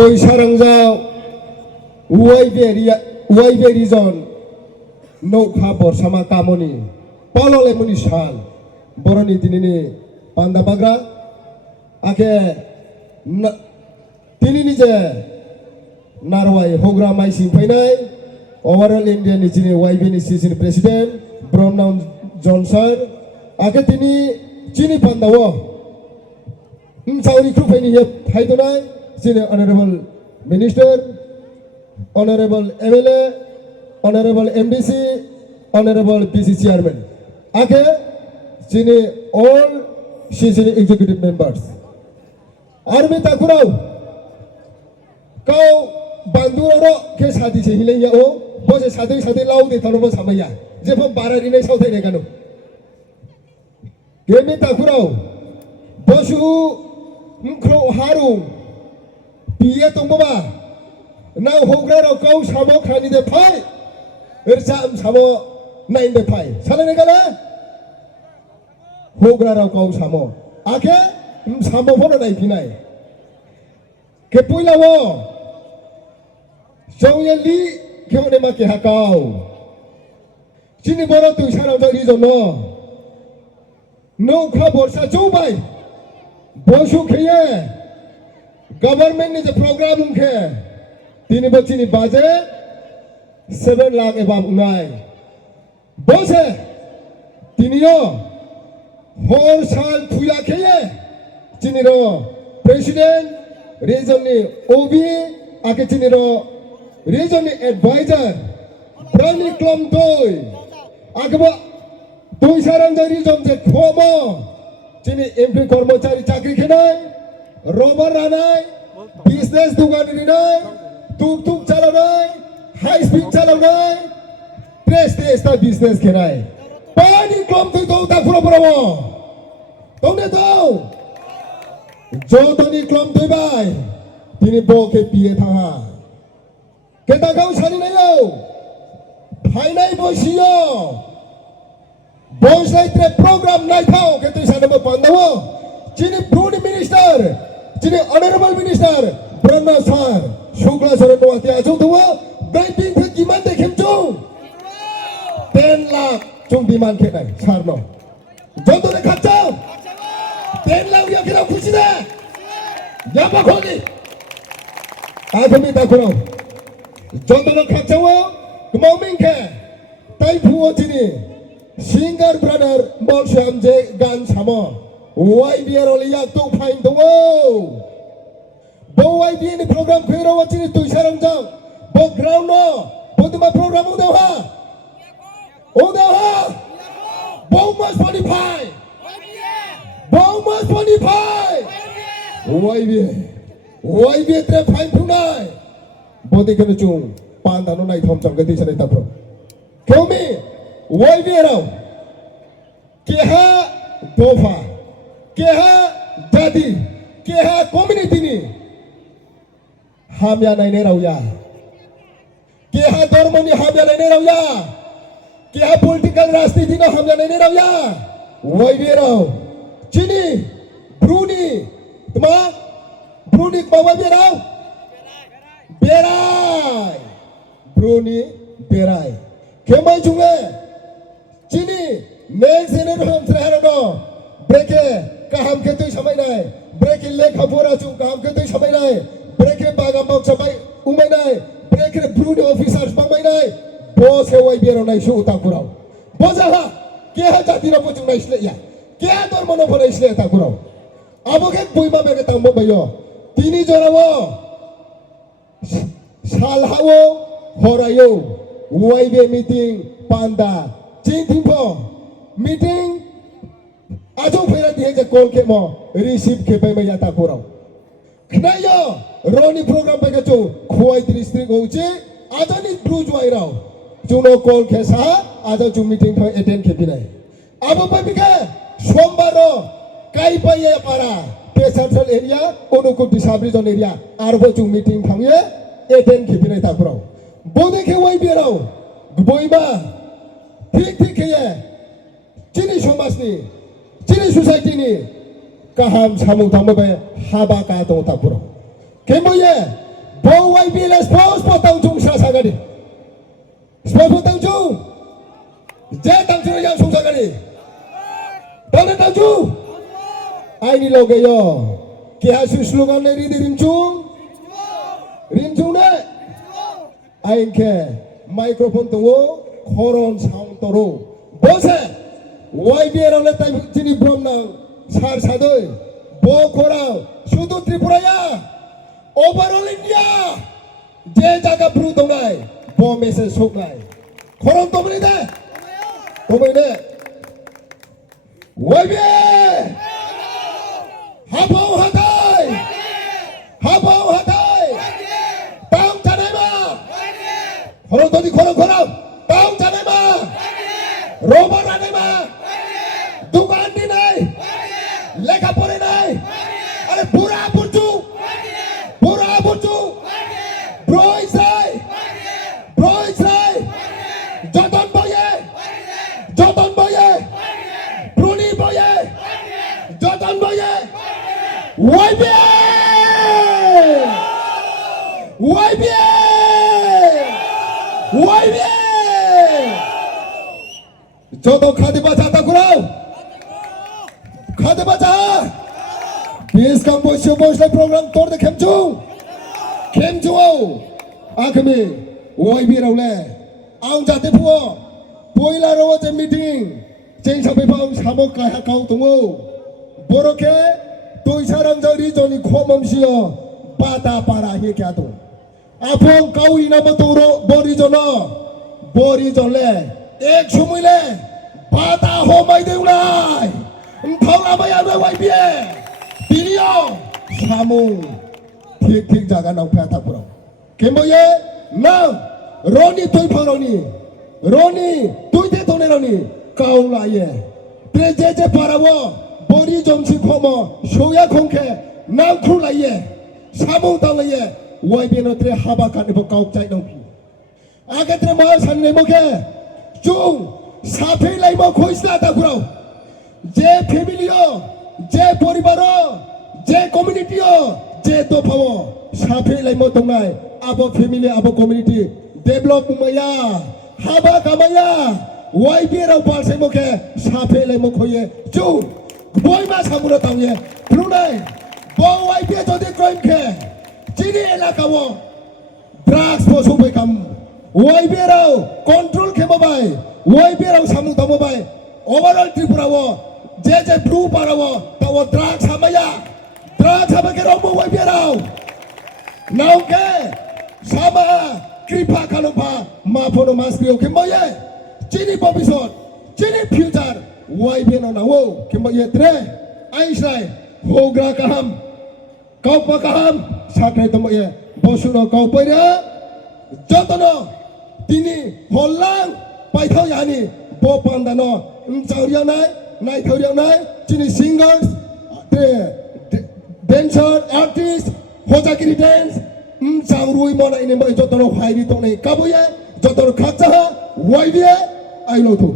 tôi sarangja uai region no khabor sama kamoni palole muni sal boroni dinini panda bagra ake tinini je narwai hogra mai simfainai overall India ni jini YB ni season president Brown Johnson ake tini jini panda wo sauri kru faini ye haidonai jini honorable minister honorable MLA honorable MDC honorable PC chairman ake jini all season executive members army takurau kau banduro ke sadi se hilai ya o bose sadi lau de thalo bo samaya je phom barari nei sauthai ne kanu gemi takurau bosu mkhro haru piye tongba na hogra ro kau samo khani de phai ircham samo nain de phai sale ne kala hogra ro kau samo ake samo phono nai phinai ke puila wo 정연리 경험에 맞게 하까오 진이 벌어도 사람들 이전노 노카 벌사 조바이 보수케에 government ने programme उनके तीन बच्ची ने बाजे 7 लाख एवं उन्नाई बोसे तीनियो हर साल पूजा किए चिनिरो president reason ने ओबी आके चिनिरो रीजन ने एडवाइजर प्राणी क्लम दोई आके बा दोई सारंग रीजन से खोमो चिनी एमपी कर्मचारी चाकरी खेनाई रोबर रानाई बिजनेस दुकान रिनाई टुक टुक चलानाई हाई स्पीड चलानाई प्रेस टेस्टा बिजनेस खेनाई पानी क्लम तो ता पुरो पुरो तोने तो जो तोनी क्लम तो बाय तिनी बोके पिए था केता गाँव सारी नहीं हो फाइनाई बोसियो बोस नहीं तेरे प्रोग्राम नहीं था के तो इस आने में पंद्रह हो जिन्हें ब्रूड मिनिस्टर जिन्हें ऑनरेबल मिनिस्टर ब्रह्मा सार शुक्ला शरण वाते आजू तो वो बैंकिंग के कीमत देखें जो 10 लाख जो डिमांड के नहीं सार नो जो तो ने खर्चा 10 लाख या कितना खुशी है या बखोली आज हम इतना करो जो तो ने खर्चा वो कमाऊं के ताई फुओ जिन्हें सिंगर ब्रदर बोल शाम जे गान सामो YBR oleh yak tu pain tu wo bo YBR ni program kira wajib tu sarang jang bo ground no bo tu ma program udah ha bo mas Spotify YBR tre pain punai bo di kena cung pandan no nai thom cham gati sanai tapro kami YBR rau kiha dofa केहा जाति केहा community नि हाम्या नाइने राउया केहा धर्म नि हाम्या नाइने राउया केहा political राजनीति न हाम्या नाइने राउया वइबेरो चिनी ब्रुनी तमा ब्रुनी बाबा बेराउ बेराय ब्रुनी बेराय केमै जुङे चिनी नेक्स्ट जेनेरेसन सेहरनो ब्रेके kaham ketu samai nai break le khabora chu kaham ketu samai nai break baga mok samai umai nai break brood officers bamai nai boss he wai bero nai shu ta kurau boja ha ke ha jati ra pochu nai sle ya ke ha dor mono phore sle ta kurau abo ke buima be ke tambo bayo tini jorawo sal hawo horayo wai be meeting panda jing thimpo meeting आजो फेरा दिए जे call के मो receive के पे मया ता कोराव खनायो रोनी programme पे के जो खोई डिस्ट्रिक्ट होचे आजो नि ब्रुज वाइराव जुनो कॉल के सा आजो जु मीटिंग थ अटेंड के बिनाय अब पे बिके सोमवार काई पे पारा पेसारसल एरिया उनको डिसाबली जोन एरिया आरबो जु मीटिंग थांगे अटेंड के बिनाय ता कोराव बोदे के वाइ बेराव बोइमा ठीक के चिनी समाजनि Ciri society ni kaham samu tamu bay haba ka to tapuro. Kemoye YBL sports potong chung sa sagani sport potong chung je tang chung yang chung sagani tang tang chung ai ni lo ge yo ke ha su slogan ne ri rim chung ne ai ke microphone to khoron sound toro bose YBL le tai chini brom nang sar sadoi bo khora শুধু ত্রিপুরায়া overall India যে জায়গা Bru দংনাই ব message সকনাই খরম তমনি দে তমনি দে ওইবে হাবাও হাতাই তাও জানাই মা খরম তদি খরম তাও জানাই মা রোবট আনাই মা দোকান দি নাই লেখা পড়ে নাই আরে বুড়া বুঝু ব্রয়সাই যতন বয়ে ব্রুনি বয়ে যতন বয়ে ওয়াইবে যত খাদি বাঁচা তা ঘুরাও খাদি বাঁচা Bis kam bosyo bosla program tor de khemchu akme YB raule ang jate phuo poila ro je meeting cheng sabe phang sabo ka ha kau tungo boroke toisarang jari joni khomam sio bata para he kya to apong kau ina motoro bori jole ek sumuile bata ho mai deulai thongla mai aro YB 비리요 사무 틱틱 자가 나오게 하다구로 겜보예 나 로니 로니 토이테 토네로니 까울라예 프레제제 파라워 보리 점치 코모 쇼야 콩케 남쿨라예 사무 당라예 와이베노트레 하바카네 보 까욱자이 농피 아게트레 마 산네 모케 중 사페 라이모 코이스나다구로 제 패밀리요 যে পরিবার যে কমিউনিটিও যে দফাও সাফে লাইমো দংনাই আবো family আবো community develop মায়া হাবা কামায়া ওয়াইবি রাও পালসে মুখে সাফে লাইমো খয়ে জু বইমা সামুরা তাওয়ে Brunei ব ওয়াইবি যদি ক্রাইম খে চিনি এলাকাও ড্রাগস বসু বাইকাম ওয়াইবি রাও কন্ট্রোল খেবাবাই ওয়াইবি রাও সামু তামবাই ওভারঅল ত্রিপুরাও যে ব্লু পারাও তাও ড্রাগস হামাকে রম্ব ওয়াইবি রাও নাওকে সামা কৃপা খালুপা মা ফোনো মাসক্রিও কেময়ে চিনি ভবিষ্যৎ চিনি ফিউচার ওয়াইবি নাও কেময়ে ত্রে আইসরাই হোগ্রা কাহাম কাউপা কাহাম সাকরে তময়ে বসুনো কাউপরে যতন তিনি হল্লাং পাইথাও ইয়ানি ব পান্দানো চাউরিয়া নাই নাই থরিয়া নাই চিনি সিঙ্গার্স ড্যান্সার আর্টিস্ট হোজাগিরি ড্যান্স চাউরুই মনা ইনে যতন হাইরি তনে কাবুয়ে যতন খাকচা ওয়াইবিয়ে আইলো তো